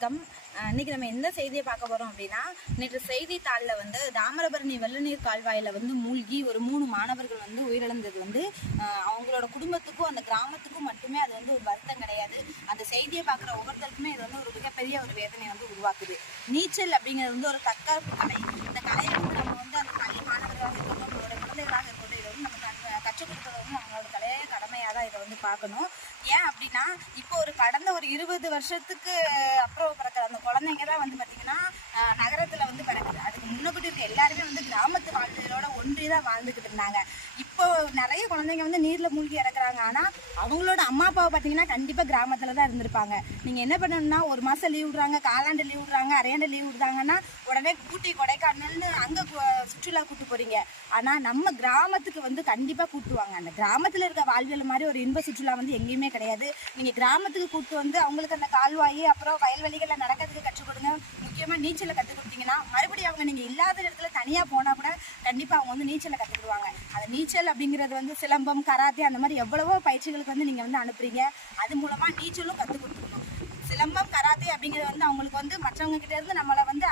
வணக்கம். இன்னைக்கு நம்ம எந்த செய்தியை பார்க்க போறோம் அப்படின்னா, நேற்று செய்தித்தாளில் வந்து தாமிரபரணி வெள்ளநீர் கால்வாயில் வந்து மூழ்கி ஒரு 3 மாணவர்கள் வந்து உயிரிழந்தது வந்து அவங்களோட குடும்பத்துக்கும் அந்த கிராமத்துக்கும் மட்டுமே அது வந்து ஒரு வருத்தம் கிடையாது. அந்த செய்தியை பார்க்குற ஒவ்வொருத்தருக்குமே இது வந்து ஒரு மிகப்பெரிய ஒரு வேதனையை வந்து உருவாக்குது. நீச்சல் அப்படிங்கிறது வந்து ஒரு தற்காப்பு கலை. இந்த கலையை வந்து நம்ம வந்து அந்த பள்ளி மாணவர்களாக இருக்கட்டும், நம்மளோட குழந்தைகளாக இருக்கட்டும், இதை வந்து நம்ம கற்றுக் கொடுக்குறது வந்து நம்மளோட கடமையாக தான் இதை வந்து பார்க்கணும். ஏன் அப்படின்னா, இப்போ கடந்த ஒரு 20 வருஷத்துக்கு அப்புறம் பிறக்கிற அந்த குழந்தைங்க தான் வந்து பார்த்தீங்கன்னா நகரத்தில் வந்து பிறக்குது. அதுக்கு முன்னக்கூட்டி இருக்க எல்லாருமே வந்து கிராமத்து வாழ்க்கையோட ஒன்றி தான் வாழ்ந்துக்கிட்டு இருந்தாங்க. இப்போ நிறைய குழந்தைங்க வந்து நீரில் மூழ்கி இறக்குறாங்க. ஆனால் அவங்களோட அம்மா அப்பாவை பார்த்தீங்கன்னா கண்டிப்பாக கிராமத்தில் தான் இருந்திருப்பாங்க. நீங்கள் என்ன பண்ணணும்னா, ஒரு மாதம் லீவ் விடுறாங்க, காலாண்டு லீவ் விடுறாங்க, அரையாண்டு லீவ் விடுறாங்கன்னா உடனே ஊட்டி கொடைக்கானல்னு அங்கே சுற்றுலா கூட்டு போகிறீங்க. ஆனால் நம்ம கிராமத்துக்கு வந்து கண்டிப்பாக கூட்டுவாங்க. அந்த கிராமத்தில் இருக்க வாழ்வியல் மாதிரி ஒரு இன்ப சுற்றுலா வந்து எங்கேயுமே கிடையாது. நீங்கள் கிராமத்துக்கு கூட்டு வந்து அவங்களுக்கு அந்த கால்வாய் அப்புறம் வயல்வெளிகளில் நடக்கிறதுக்கு கற்றுக் கொடுங்க. முக்கியமாக நீச்சலை கற்றுக் கொடுத்தீங்கன்னா மறுபடியும் அவங்க நீங்கள் இல்லாத இடத்துல தனியாக போனால் கூட கண்டிப்பாக அவங்க வந்து நீச்சலை கற்றுக்கிடுவாங்க. அந்த நீச்சல் அப்படிங்கிறது வந்து சிலம்பம், கராத்தே அந்த மாதிரி எவ்வளவோ பயிற்சிகளுக்கு வந்து நீங்கள் வந்து அனுப்புறீங்க. அது மூலமாக நீச்சலும் கற்றுக் கொடுத்துக்கணும். சிலம்பம், கராத்தே அப்படிங்கிறது வந்து அவங்களுக்கு வந்து மற்றவங்க கிட்ட இருந்து நம்மளை வந்து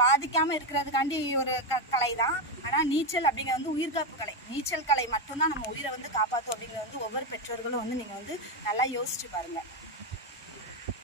பாதிக்காமல் இருக்கிறதுக்காண்டி ஒரு கலை தான். ஆனால் நீச்சல் அப்படிங்கிறது வந்து உயிர்காப்பு கலை. நீச்சல் கலை மட்டும்தான் நம்ம உயிரை வந்து காப்பாற்றும் அப்படிங்கிறது வந்து ஒவ்வொரு பெற்றோர்களும் வந்து நீங்கள் வந்து நல்லா யோசிச்சு பாருங்கள்.